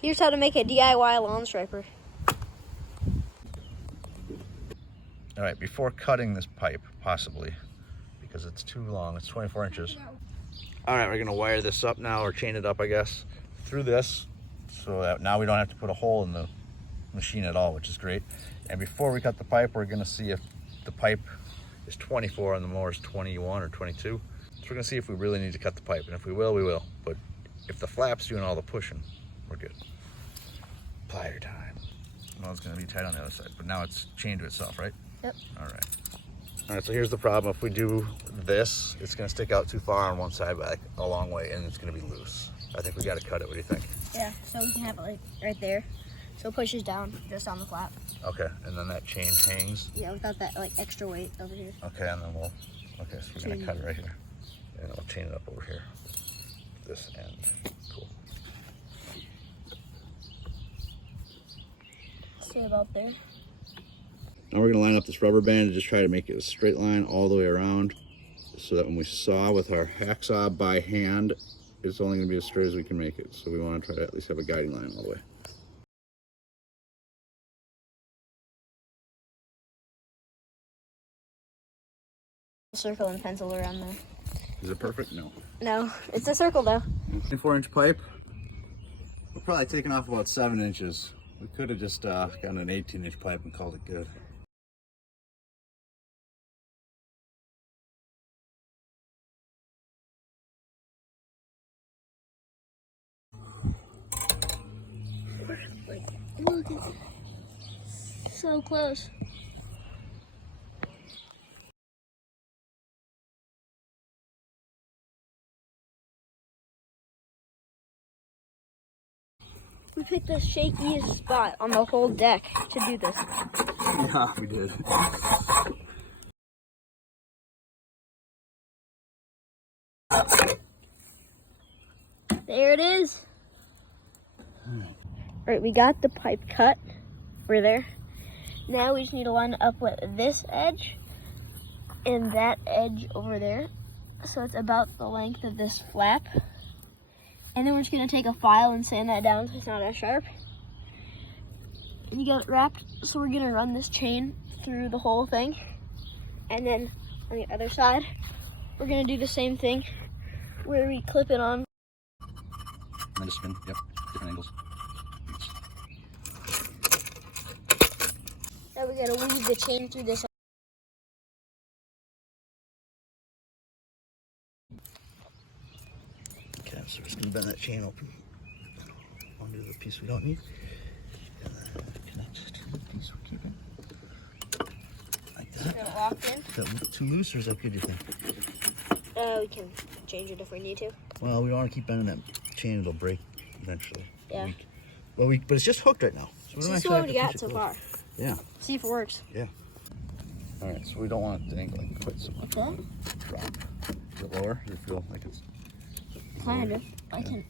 Here's how to make a DIY lawn striper. All right, before cutting this pipe, possibly, because it's too long, it's 24 inches. All right, we're gonna wire this up now, or chain it up, I guess, through this, so that now we don't have to put a hole in the machine at all, which is great. And before we cut the pipe, we're gonna see if the pipe is 24 and the mower is 21 or 22. So we're gonna see if we really need to cut the pipe, and if we will, we will. But if the flap's doing all the pushing, we're good. Plier time. Well, it's gonna be tight on the other side, but now it's chained to itself, right? Yep. All right. All right, so here's the problem. If we do this, it's gonna stick out too far on one side, by like a long way, and it's gonna be loose. I think we gotta cut it. What do you think? Yeah, so we can have it like right there. So it pushes down just on the flap. Okay, and then that chain hangs. Yeah, without that like extra weight over here. Okay, and then we'll, okay, so we're gonna cut it right here. And then we'll chain it up over here. This end, cool. Stay about there. Now we're gonna line up this rubber band and just try to make it a straight line all the way around, so that when we saw with our hacksaw by hand, it's only gonna be as straight as we can make it. So we wanna try to at least have a guiding line all the way. Circle and pencil around there. Is it perfect? No. No, it's a circle though. 24-inch pipe. We're probably taking off about 7 inches. We could have just gotten an 18-inch pipe and called it good. Look, it's so close. We picked the shakiest spot on the whole deck to do this. Yeah, we did. There it is. Alright, we got the pipe cut. We're there. Now we just need to line it up with this edge and that edge over there. So it's about the length of this flap. And then we're just gonna take a file and sand that down so it's not as sharp. And you got it wrapped. So we're gonna run this chain through the whole thing. And then on the other side, we're gonna do the same thing where we clip it on. And just spin, yep, different angles. Now we're gonna weave the chain through this. Okay, so we're just gonna bend that chain open onto the piece we don't need, and then connect to the piece we're keeping, like that. Got it locked in. Is that too loose, or is that good, you think? We can change it if we need to. Well, we don't want to keep bending that chain; it'll break eventually. Yeah. But it's just hooked right now. So we don't This is actually what we have to got push it so close. far. Yeah. See if it works. Yeah. All right, so we don't want it dangling quite so much. Okay. Drop. Is it lower? Does it feel like it's Kind of. I can